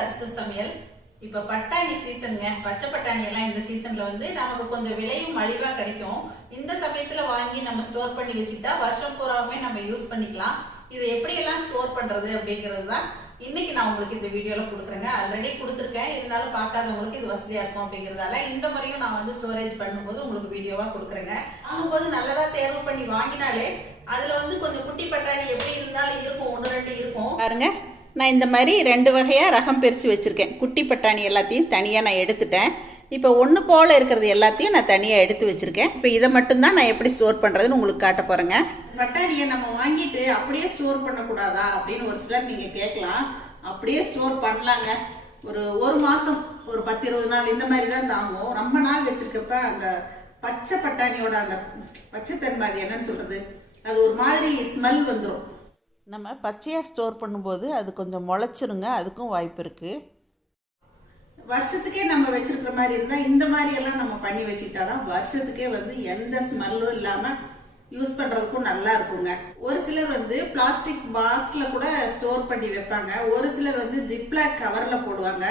சரசு சமையல் இப்ப பட்டாணி சீசனுங்க. பச்சை பட்டாணி எல்லாம் இந்த சீசன்ல வந்து நமக்கு கொஞ்சம் விலையும் மலிவா கிடைக்கும். இந்த சமயத்துல வாங்கி நம்ம ஸ்டோர் பண்ணி வச்சுக்கிட்டா வருஷம் பூராவுமே நம்ம யூஸ் பண்ணிக்கலாம். இது எப்படி எல்லாம் ஸ்டோர் பண்றது அப்படிங்கிறது தான் இன்னைக்கு நான் உங்களுக்கு இந்த வீடியோல கொடுக்குறேங்க. ஆல்ரெடி கொடுத்துருக்கேன். இருந்தாலும் பார்க்காதவங்களுக்கு இது வசதியா இருக்கும் அப்படிங்கிறதால இந்த முறையும் நான் வந்து ஸ்டோரேஜ் பண்ணும்போது உங்களுக்கு வீடியோவா கொடுக்குறேங்க. வாங்கும்போது நல்லதா தேர்வு பண்ணி வாங்கினாலே அதுல வந்து கொஞ்சம் குட்டி பட்டாணி எப்படி இருந்தாலும் இருக்கும் ஒன்று ரெண்டு இருக்கும். பாருங்க. நான் இந்த மாதிரி ரெண்டு வகையாக ரகம் பிரித்து வச்சுருக்கேன். குட்டி பட்டாணி எல்லாத்தையும் தனியாக நான் எடுத்துட்டேன். இப்போ ஒன்று போல் இருக்கிறது எல்லாத்தையும் நான் தனியாக எடுத்து வச்சுருக்கேன். இப்போ இதை மட்டும்தான் நான் எப்படி ஸ்டோர் பண்ணுறதுன்னு உங்களுக்கு காட்ட போகிறேங்க பட்டாணியை நம்ம வாங்கிட்டு அப்படியே ஸ்டோர் பண்ணக்கூடாதா அப்படின்னு ஒரு சிலர் நீங்கள் கேட்கலாம். அப்படியே ஸ்டோர் பண்ணலாங்க. ஒரு ஒரு மாதம் ஒரு பத்து இருபது நாள் இந்த மாதிரி தான் தாங்கும். ரொம்ப நாள் வச்சுருக்கப்ப அந்த பச்சை பட்டாணியோட அந்த பச்சைத்தன்மை அது என்னன்னு சொல்கிறது அது ஒரு மாதிரி ஸ்மெல் வந்துடும் நம்ம பச்சையாக ஸ்டோர் பண்ணும்போது அது கொஞ்சம் முளைச்சிருங்க அதுக்கும் வாய்ப்பு இருக்குது வருஷத்துக்கே நம்ம வச்சுருக்கிற மாதிரி இருந்தால் இந்த மாதிரி எல்லாம் நம்ம பண்ணி வச்சுக்கிட்டா தான் வருஷத்துக்கே வந்து எந்த ஸ்மெல்லும் இல்லாமல் யூஸ் பண்ணுறதுக்கும் நல்லா இருக்குங்க. ஒரு சிலர் வந்து பிளாஸ்டிக் பாக்ஸில் கூட ஸ்டோர் பண்ணி வைப்பாங்க. ஒரு சிலர் வந்து ஜிப்லாக் கவரில் போடுவாங்க.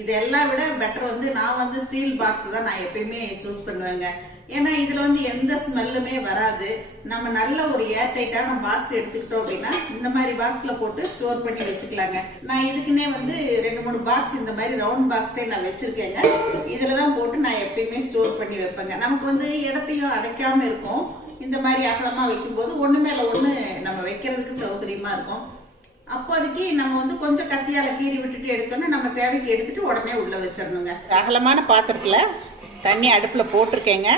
இதெல்லாம் விட பெட்டர் வந்து நான் வந்து ஸ்டீல் பாக்ஸ் தான் நான் எப்பயுமே சூஸ் பண்ணுவேங்க. ஏன்னா இதில் வந்து எந்த ஸ்மெல்லுமே வராது. நம்ம நல்ல ஒரு ஏர் டைட்டான பாக்ஸ் எடுத்துக்கிட்டோம் அப்படின்னா இந்த மாதிரி பாக்ஸில் போட்டு ஸ்டோர் பண்ணி வச்சுக்கலாங்க. நான் இதுக்குன்னே வந்து ரெண்டு மூணு பாக்ஸ் இந்த மாதிரி ரவுண்ட் பாக்ஸே நான் வச்சுருக்கேங்க. இதில் தான் போட்டு நான் எப்பயுமே ஸ்டோர் பண்ணி வைப்பேங்க. நமக்கு வந்து இடத்தையும் அடைக்காமல் இருக்கும். இந்த மாதிரி அகலமாக வைக்கும்போது ஒன்று மேலே ஒன்று நம்ம வைக்கிறதுக்கு சௌகரியமாக இருக்கும். அப்போதைக்கு நம்ம வந்து கொஞ்சம் கத்தியால் கீறி விட்டுட்டு எடுத்தோன்னா நம்ம தேவைக்கு எடுத்துட்டு உடனே உள்ளே வச்சிடணுங்க. அகலமான பாத்திரத்தில் தண்ணி அடுப்பில் போட்டிருக்கேங்க.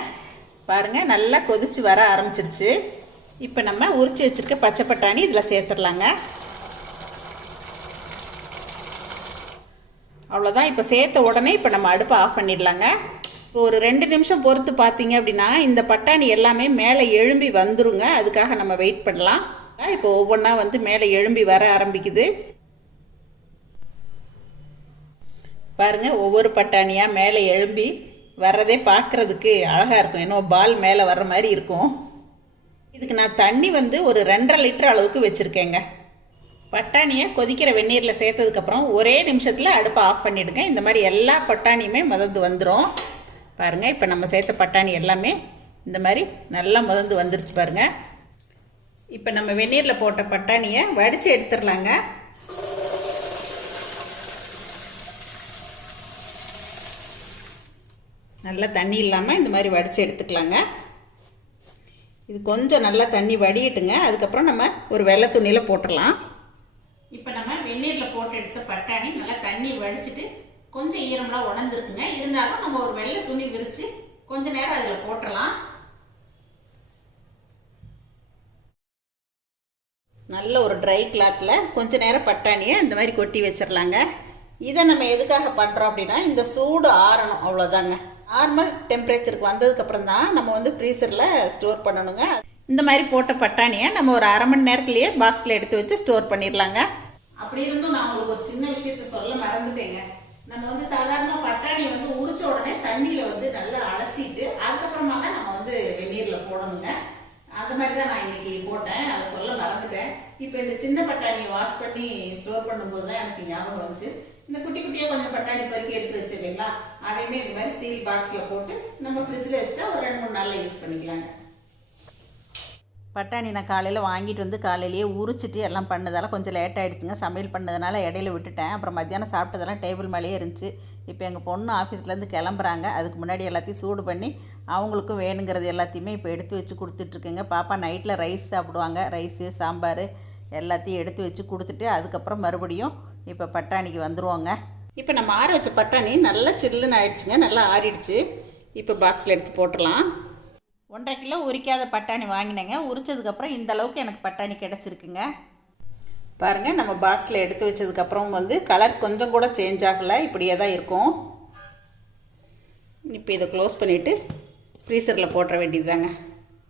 பாருங்க நல்லா கொதிச்சு வர ஆரம்பிச்சிருச்சு. இப்போ நம்ம உரிச்சு வச்சிருக்க பச்சை பட்டாணி இதில் சேர்த்துடலாங்க. அவ்வளோதான் இப்போ சேர்த்த உடனே இப்போ நம்ம அடுப்பை ஆஃப் பண்ணிடலாங்க. இப்போ ஒரு ரெண்டு நிமிஷம் பொறுத்து பார்த்தீங்க அப்படின்னா இந்த பட்டாணி எல்லாமே மேலே எழும்பி வந்துருங்க. அதுக்காக நம்ம வெயிட் பண்ணலாம். இப்போ ஒவ்வொன்றா வந்து மேலே எழும்பி வர ஆரம்பிக்குது. பாருங்க ஒவ்வொரு பட்டாணியாக மேலே எழும்பி வர்றதே பார்க்குறதுக்கு அழகாக இருக்கும். இன்னும் பால் மேலே வர்ற மாதிரி இருக்கும். இதுக்கு நான் தண்ணி வந்து ஒரு ரெண்டரை லிட்டர் அளவுக்கு வச்சுருக்கேங்க. பட்டாணியை கொதிக்கிற வெந்நீரில் சேர்த்ததுக்கப்புறம் ஒரே நிமிஷத்தில் அடுப்பை ஆஃப் பண்ணிவிடுங்க இந்த மாதிரி எல்லா பட்டாணியுமே மதந்து வந்துடும் பாருங்கள் இப்போ நம்ம சேர்த்த பட்டாணி எல்லாமே இந்த மாதிரி நல்லா மதந்து வந்துருச்சு பாருங்கள் இப்போ நம்ம வெந்நீரில் போட்ட பட்டாணியை வடித்து எடுத்துடலாங்க நல்லா தண்ணி இல்லாமல் இந்த மாதிரி வடித்து எடுத்துக்கலாங்க. இது கொஞ்சம் நல்லா தண்ணி வடியட்டுங்க. அதுக்கப்புறம் நம்ம ஒரு வெள்ளை துணியில் போட்டுடலாம் இப்போ நம்ம வெந்நீரில் போட்டு எடுத்த பட்டாணி நல்லா தண்ணி வடிச்சிட்டு கொஞ்சம் ஈரம்லாம் உணர்ந்துருக்குங்க. இருந்தாலும் நம்ம ஒரு வெள்ளை துணி விரித்து கொஞ்சம் நேரம் அதில் போட்டுடலாம் நல்ல ஒரு ட்ரை கிளாத்தில் கொஞ்சம் நேரம் பட்டாணியை இந்த மாதிரி கொட்டி வச்சிடலாங்க இதை நம்ம எதுக்காக பண்ணுறோம் அப்படின்னா இந்த சூடு ஆறணும் அவ்வளோதாங்க நார்மல் டெம்பரேச்சருக்கு வந்ததுக்கப்புறம் தான் நம்ம வந்து ஃப்ரீசரில் ஸ்டோர் பண்ணணுங்க. இந்த மாதிரி போட்ட பட்டாணியை நம்ம ஒரு அரை மணி நேரத்துலேயே பாக்ஸில் எடுத்து வச்சு ஸ்டோர் பண்ணிடலாங்க அப்படி இருந்தும் நான் உங்களுக்கு ஒரு சின்ன விஷயத்த சொல்ல மறந்துட்டேங்க. நம்ம வந்து சாதாரணமாக பட்டாணி வந்து உரிச்ச உடனே தண்ணியில் வந்து நல்லா அலசிட்டு அதுக்கப்புறமா தான் நம்ம வந்து வெந்நீரில் போடணுங்க. அந்த மாதிரி தான் நான் இன்னைக்கு போட்டேன். அதை சொல்ல மறந்துட்டேன். இப்போ இந்த சின்ன பட்டாணியை வாஷ் பண்ணி ஸ்டோர் பண்ணும்போது தான் எனக்கு ஞாபகம் வந்துச்சு. இந்த குட்டி குட்டியாக கொஞ்சம் பட்டாணி பருக்கி எடுத்து வச்சு இல்லைங்களா? அதையுமே இந்த மாதிரி ஸ்டீல் பாக்ஸில் போட்டு நம்ம ஃப்ரிட்ஜில் வச்சுட்டா ஒரு ரெண்டு மூணு நாளில் யூஸ் பண்ணிக்கலாங்க. பட்டாணி நான் காலையில் வாங்கிட்டு வந்து காலையிலேயே உரிச்சிட்டு எல்லாம் பண்ணதால கொஞ்சம் லேட் ஆகிடுச்சுங்க சமையல் பண்ணதுனால இடையில விட்டுட்டேன். அப்புறம் மத்தியானம் சாப்பிட்டதெல்லாம் டேபிள் மேலேயே இருந்துச்சு. இப்போ எங்கள் பொண்ணு ஆஃபீஸ்லேருந்து கிளம்புறாங்க. அதுக்கு முன்னாடி எல்லாத்தையும் சூடு பண்ணி அவங்களுக்கும் வேணுங்கிறது எல்லாத்தையுமே இப்போ எடுத்து வச்சு கொடுத்துட்ருக்கேங்க பாப்பா நைட்டில் ரைஸ் சாப்பிடுவாங்க. ரைஸு சாம்பார் எல்லாத்தையும் எடுத்து வச்சு கொடுத்துட்டு அதுக்கப்புறம் மறுபடியும் இப்போ பட்டாணிக்கு வந்துருவோங்க. இப்போ நம்ம ஆற வச்ச பட்டாணி நல்லா சில்லுன்னு ஆயிடுச்சுங்க நல்லா ஆறிடுச்சு. இப்போ பாக்ஸில் எடுத்து போட்டுடலாம். ஒன்றரை கிலோ உரிக்காத பட்டாணி வாங்கினேங்க. உரிச்சதுக்கப்புறம் இந்த அளவுக்கு எனக்கு பட்டாணி கிடச்சிருக்குங்க. பாருங்கள் நம்ம பாக்ஸில் எடுத்து வச்சதுக்கப்புறம் வந்து கலர் கொஞ்சம் கூட சேஞ்ச் ஆகலை இப்படியே தான் இருக்கும். இப்போ இதை க்ளோஸ் பண்ணிவிட்டு ஃப்ரீசரில் போட்டுற வேண்டியதுதாங்க.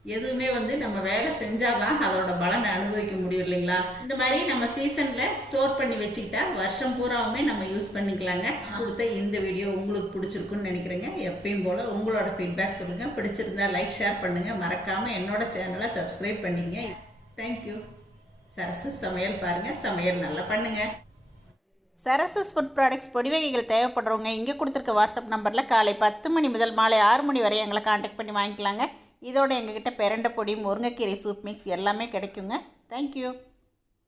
எதுவுமே வந்து நம்ம வேலை செஞ்சாதான் அதோட பலனை அனுபவிக்க முடியும் இல்லைங்களா? இந்த மாதிரி நம்ம சீசன்ல ஸ்டோர் பண்ணி வச்சுக்கிட்டா வருஷம் பூராவுமே நம்ம யூஸ் பண்ணிக்கலாங்க. கொடுத்த இந்த வீடியோ உங்களுக்கு பிடிச்சிருக்குன்னு நினைக்கிறேங்க. எப்பயும் போல உங்களோட ஃபீட்பேக் சொல்லுங்க. பிடிச்சிருந்தா லைக் ஷேர் பண்ணுங்க. மறக்காம என்னோட சேனலை சப்ஸ்கிரைப் பண்ணிங்க தேங்க்யூ சரசு சமையல் பாருங்க. சமையல் நல்லா பண்ணுங்க. சரசஸ் ஃபுட் ப்ராடக்ட்ஸ் பொடி வகைகள் தேவைப்படுறவங்க இங்கே கொடுத்துருக்க வாட்ஸ்அப் நம்பரில் காலை பத்து மணி முதல் மாலை ஆறு மணி வரை எங்களை காண்டாக்ட் பண்ணி வாங்கிக்கலாங்க. இதோட எங்ககிட்ட பெரண்டை பொடி முருங்கைக்கீரை சூப் மிக்ஸ் எல்லாமே கிடைக்குங்க. தேங்க்யூ